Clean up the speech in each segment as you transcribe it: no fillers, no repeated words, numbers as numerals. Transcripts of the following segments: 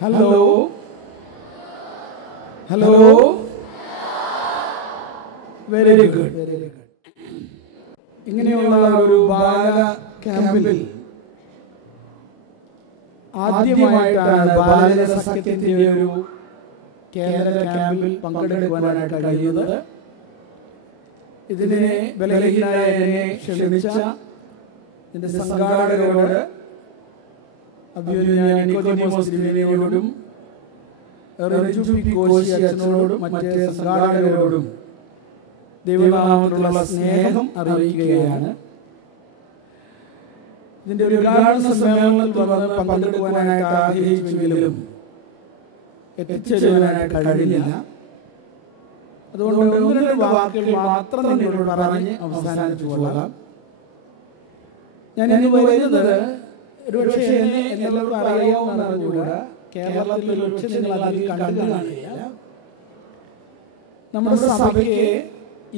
Hello hello very good. ഇങ്ങനെയുള്ള ഒരു ബാല ക്യാമ്പിൽ ആദ്യമായിട്ടാണ് ബാലസഖ്യത്തിന്റെ ഒരു കേരള ക്യാമ്പിൽ പങ്കെടുക്കുവാനായിട്ട് കഴിയുന്നത്. ഇതിനെ ബലഹീനനായ എന്നെ ക്ഷണിച്ച ഇതിന്റെ സംഘാടകരോട്, നിക്കോദീമോസിനോടും അച്ഛനോടും മറ്റ് സംഘാടകരോടും ദൈവനാമത്തിലുള്ള സ്നേഹം അറിയിക്കുകയാണ്. ഇതിന്റെ ഒരു ഉദ്ഘാടന സമ്മേളനത്തിൽ വന്ന് പങ്കെടുക്കുവാനായിട്ട് ആഗ്രഹിച്ചെങ്കിലും എത്തിച്ചേരാനായിട്ട് കഴിഞ്ഞില്ല. അതുകൊണ്ട് ഒന്ന് രണ്ട് വാക്കുകൾ മാത്രം നിങ്ങളോട് പറഞ്ഞ് അവസാനിപ്പിച്ചു കൊള്ളാം. ഞാൻ ഇന്ന് വരുന്നത് ഒരുപക്ഷെ എന്നെ എല്ലാവർക്കും അറിയാവുന്ന അറിഞ്ഞുകൂടാ, കേരളത്തിൽ ഒരുപക്ഷെ നിങ്ങൾ അധികം കണ്ടു കാണില്ല. നമ്മുടെ സഭയ്ക്ക്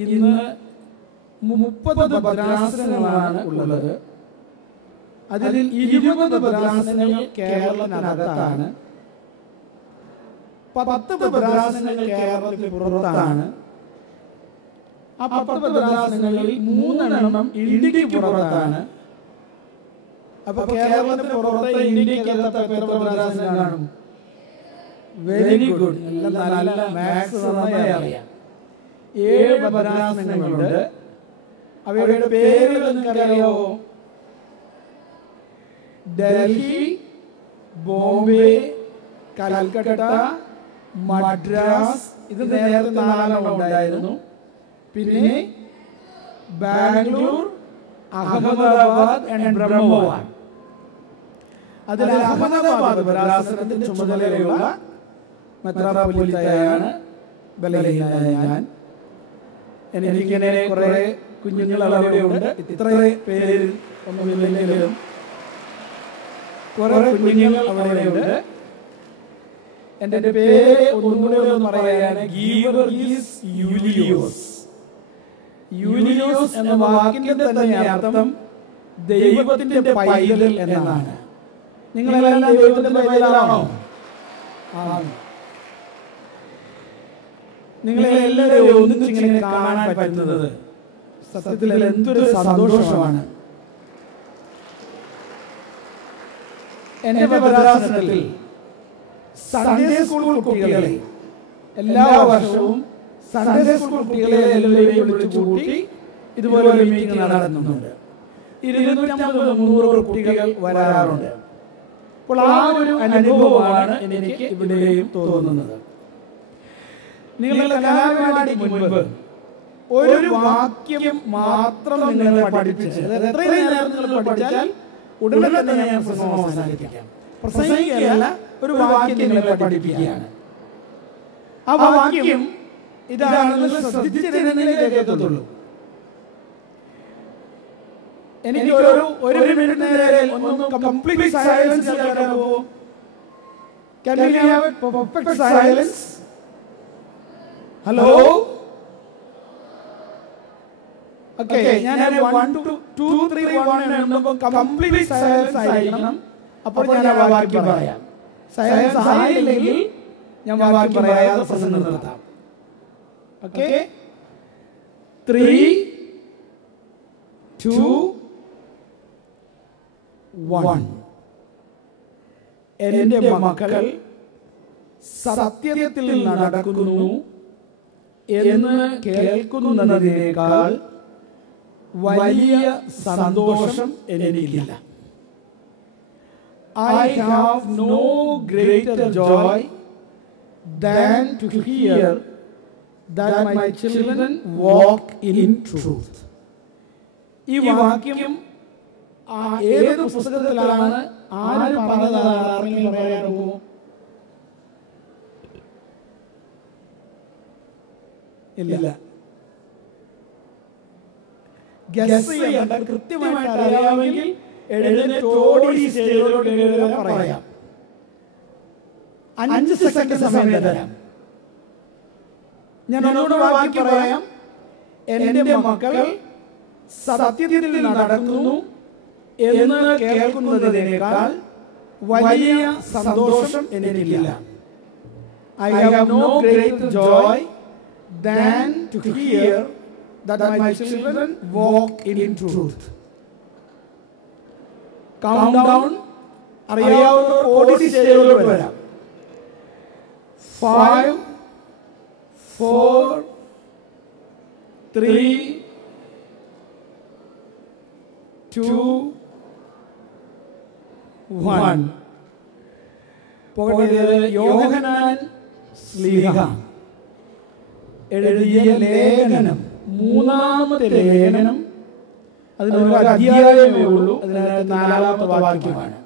ഇന്ന് 30 ഭദ്രാസനങ്ങളാണ് ഉള്ളത്. അതിൽ 20 ഭദ്രാസനങ്ങൾ കേരളത്തിനകത്താണ്, 10 ഭദ്രാസനങ്ങൾ കേരളത്തിന് പുറത്താണ്. ആ 10 ഭദ്രാസനങ്ങളിൽ 3 ഇന്ത്യക്ക് പുറത്താണ്. അപ്പൊ കേരളത്തിന് പുറത്ത് ഇന്ത്യക്കകത്ത് എത്ര ഭദ്രാസനം കാണും? Very good. നല്ല മാത്സ് നന്നായി അറിയാം. 7 ഭദ്രാസനങ്ങളുണ്ട്. അവയുടെ പേരുകൾ നിങ്ങൾക്കറിയാവോ? ഡൽഹി, ബോംബെ, കൽക്കട്ട, മദ്രാസ്. ഇത് നേരത്തെ 4 ഉണ്ടായിരുന്നു. പിന്നെ ബാംഗ്ലൂർ, അഹമ്മദാബാദ് ആൻഡ് ബ്രഹ്മവാൻ. അതിൽ അഹമ്മദാബാദ് ഭദ്രാസനത്തിന്റെ ചുമതലയുള്ള മെത്രാപ്പൊലീത്തയാണ് ബലഹീനനായ ഞാൻ. എനിക്കിങ്ങനെ കുറെ കുഞ്ഞുങ്ങൾ അവിടെയുണ്ട്. ഇത്ര പേരിൽ ഒന്നുമില്ലെങ്കിലും കുറെ കുഞ്ഞുങ്ങൾ അവിടെയുണ്ട്. എന്റെ പേര് ഒന്നുകൂടെ ഒന്ന് പറയുകയാണ്, ഗീവർഗീസ് യൂലിയോസ്. യൂലിയോസ് എന്ന വാക്കിന്റെ തന്നെ അർത്ഥം ദൈവത്തിന്റെ പൈതൽ എന്നാണ്. നിങ്ങളെല്ലാം ദൈവത്തിന്റെ പൈതലാണോ? നിങ്ങളെല്ലാവരും ഒന്നിച്ചിങ്ങനെ കാണാൻ പറ്റുന്നത് സത്യത്തിൽ എന്തൊരു സന്തോഷമാണ്. എന്റെ ഭദ്രാസനത്തിൽ സൺഡേ സ്കൂൾ കുട്ടികളെ എല്ലാ വർഷവും സൺഡേ സ്കൂൾ കുട്ടികളെ എല്ലാവരെയും വിളിച്ചു കൂട്ടി ഇതുപോലെ മീറ്റിംഗ് നടത്തുന്നുണ്ട്. 250-300 കുട്ടികൾ വരാറുണ്ട്. അപ്പോൾ ആ ഒരു അനുഭവമാണ് എനിക്ക് ഇവിടെയും തോന്നുന്നത്. നിങ്ങളുടെ കലാപരിപാടിക്ക് മുൻപ് ഒരു വാക്യം മാത്രം നിങ്ങളെ പഠിപ്പിച്ച്, എത്രയും നേരം നിങ്ങൾ പഠിച്ചാൽ ഉടനെ തന്നെ ഞാൻ പ്രസംഗം അവസാനിപ്പിക്കാം. പ്രസംഗിക്കുകയല്ല, ഒരു വാക്യം നിങ്ങളെ പഠിപ്പിക്കുകയാണ്. ആ വാക്യം ഇതാണെന്ന് ശ്രദ്ധിച്ചിരുന്നേ കേൾക്കത്തുള്ളൂ. എനിക്ക് ഒരു മിനിറ്റ് നേരെ ഒന്നും കംപ്ലീറ്റ് സൈലൻസ് കേൾക്കാമോ? Can we have a perfect silence? Hello. Okay, ഞാൻ 1 2 3 1 എന്നുമ്പോൾ കംപ്ലീറ്റ് സൈലൻസ് ആയിരിക്കണം. അപ്പോൾ ഞാൻ ആ വാക്യം പറയാം. സൈലൻസ് ആയില്ലെങ്കിൽ ഞാൻ വാക്യം പറയാതെ പ്രസംഗം നിർത്താം. ഓക്കെ, 3 2 1. എന്റെ മക്കൾ സത്യത്തിൽ നടക്കുന്നു എന്ന് കേൾക്കുന്നതിനേക്കാൾ വലിയ സന്തോഷം എനിക്കില്ല. I have no greater joy than to hear that my children walk in truth. ഈ വാക്യം ഏത് പുസ്തകത്തിലാണ്, ആര് പറഞ്ഞതാണ്? ആരെങ്കിലും പറയാമോ? ഇല്ല. ഗസ് ചെയ്യണ്ട. കൃത്യമായിട്ട് അറിയാമെങ്കിൽ എഴുന്നേറ്റോടി സ്റ്റേജിലോട്ട് പറയാം. 5 സെക്കൻഡ് സമയം തരാം. ഞാൻ ഒന്നുകൂടെ വാക്യം പറയാം. എന്റെ മക്കൾ സത്യത്തിൽ നടക്കുന്നു എന്ന് കേൾക്കുന്നതിനേക്കാൾ വലിയ സന്തോഷം എനിക്കില്ല. I have no greater joy than to hear that my children walk in truth. Count down. അറിയാവുന്നവർ ഓടി സ്റ്റേജിലോട്ട് വരാം. 5, 4, 3, 2, 1. യോഹന്നാൻ ശ്ലീഹ എഴുതിയ ലേഖനം, മൂന്നാമത്തെ ലേഖനം. അതിനൊരു അധ്യായമേ ഉള്ളൂ. അതിനകത്ത് 4ാമത്തെ വാക്യമാണ്.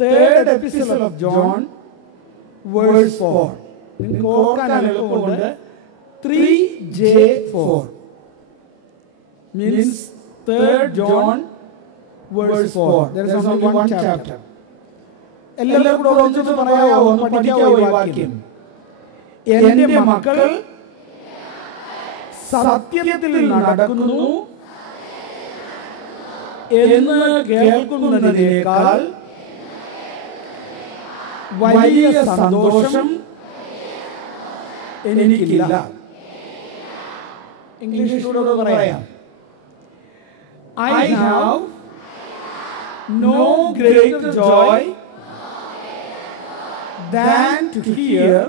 Third epistle of John, verse 4. നിങ്ങൾക്ക് ഓർക്കാൻ എളുപ്പമുണ്ട്. 3J4 means Third John, verse 4. There is only one chapter. എല്ലാവരും കൂടെ ഒന്നിച്ച് പറയാമോ? ഒന്ന് പഠിക്കാമോ ഈ വാക്യം? എന്റെ മക്കൾ സത്യത്തിൽ നടക്കുന്നു എന്ന് കേൾക്കുന്നതിനേക്കാൾ വലിയ സന്തോഷം എനിക്കില്ല. ഇംഗ്ലീഷിലൂടെ പറയാം. I have no greater joy than to hear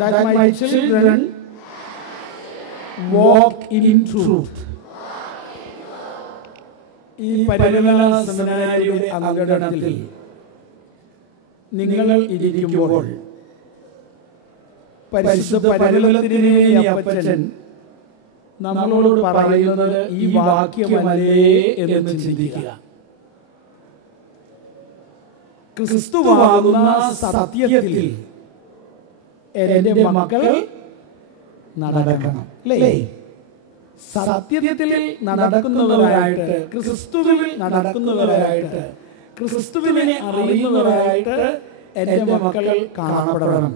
that my children walk in truth. ഈ പരിമല സെമിനാരിയുടെ അങ്കണത്തിൽ നിങ്ങൾ ഇരിക്കുമ്പോൾ പരിശുദ്ധ പരിമലത്തിനേ അപ്പച്ചൻ നമ്മളോട് പറയുന്നത് ഈ വാക്യമല്ലേ എന്ന് ചിന്തിക്കുക. ക്രിസ്തുവാകുന്ന സത്യത്തിൽ എന്റെ മക്കൾ നടക്കണം. അല്ലേ? സത്യത്തിൽ നടക്കുന്നവരായിട്ട്, ക്രിസ്തുവിൽ നടക്കുന്നവരായിട്ട്, ക്രിസ്തുവിനെ അറിയുന്നവരായിട്ട് എന്റെ മക്കൾ കാണപ്പെടണം.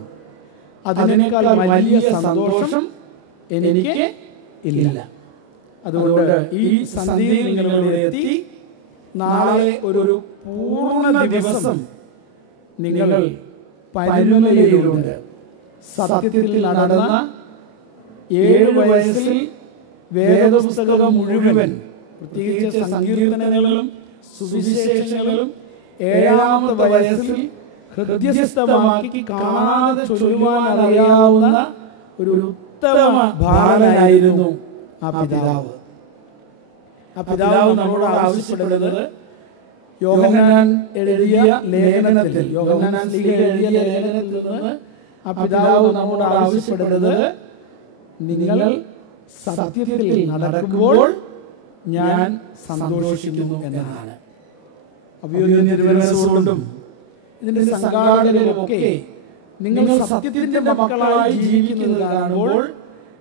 അതിനേക്കാൾ വലിയ സന്തോഷം എനിക്ക് ഇല്ല. അതുകൊണ്ട് ഈ സന്ധ്യയിൽ നിങ്ങളിവിടെ എത്തി നാളെ ഒരു പൂർണ്ണ ദിവസം നിങ്ങൾ പരിമലയിലുണ്ട്. സത്യത്തിൽ നടന്ന 7 വയസ്സിൽ വേദപുസ്തകം മുഴുവൻ, പ്രത്യേകിച്ച് സങ്കീർത്തനങ്ങളും സുവിശേഷങ്ങളും 7ാമത്തെ വയസ്സിൽ ഹൃദയസ്ഥമാക്കി കാണാതെ ചൊല്ലുവാൻ അറിയാവുന്ന ഒരു ഉത്തമ ബാലനായിരുന്നു ആ പിതാവ്. ആ പിതാവ് നമ്മളോട് ആവശ്യപ്പെടുന്നത് യോഹന്നാൻ എഴുതിയ ലേഖനത്തിൽ, യോഹന്നാൻ ശ്ലീഹ എഴുതിയ ലേഖനത്തിൽ നിന്ന് ആ പിതാവ് നമ്മോട് ആവശ്യപ്പെടുന്നത് നിങ്ങൾ സത്യത്തിൽ നടക്കുമ്പോൾ ഞാൻ സന്തോഷിക്കുന്നു എന്നാണ്. അഭിയോഗ്യകൊണ്ടും ഇതിന്റെ സംഘാടകരുമൊക്കെ നിങ്ങൾ സത്യത്തിന്റെ മക്കളായി ജീവിക്കുന്നത് കാണുമ്പോൾ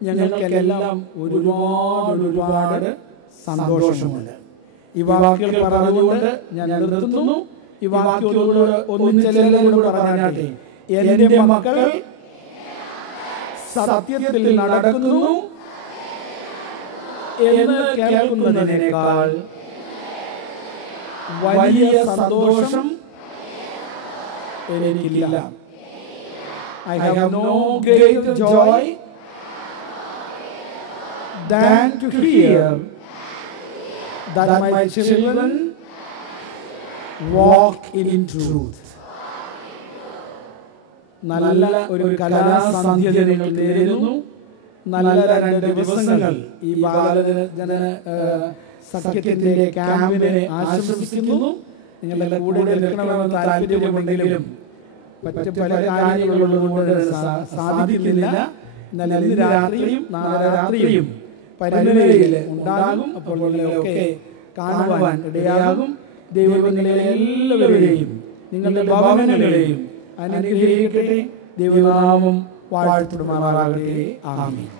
ഞങ്ങൾക്കെല്ലാം ഒരുപാട് സന്തോഷമുണ്ട്. ഈ വാക്കുകൾ പറഞ്ഞുകൊണ്ട് ഞാൻ നിർത്തുന്നു. ഈ വാക്കുകളോട് ഒന്നിച്ചെല്ലാവരോട് പറഞ്ഞാട്ടെ. എന്റെ മക്കൾ സത്യത്തിൽ നടക്കുന്നു എന്ന് കേൾക്കുന്നതിനേക്കാൾ വലിയ സന്തോഷം എനിക്കില്ല. I have no greater joy than to hear that my children walk in truth. നല്ല ഒരു കലാസന്ധ്യ നിങ്ങൾ നേരുന്നു. നല്ല 2 ദിവസങ്ങൾ ഈ ബാലജന സഖ്യത്തിന്റെ ക്യാമ്പിനെ ആശംസിക്കുന്നു. നിങ്ങളുടെ കൂടെ നിൽക്കണമെന്ന് താല്പര്യമുണ്ടെങ്കിലും മറ്റ് പല കാര്യങ്ങളുള്ളതുകൊണ്ട് സാധിക്കുന്നില്ല. എന്നാൽ ഇന്ന് രാത്രിയും നാളെ രാത്രിയും പരിമലയിൽ ഉണ്ടാകും. അപ്പോൾ നിങ്ങളെയൊക്കെ കാണുവാൻ ഇടയാകും. ദൈവം നിങ്ങളെ എല്ലാവരെയും നിങ്ങളുടെ ഭവനങ്ങളെയും അനുഗ്രഹിക്കട്ടെ. ദൈവനാമം വാഴ്ത്തപ്പെടുമാറാകട്ടെ. ആമേൻ.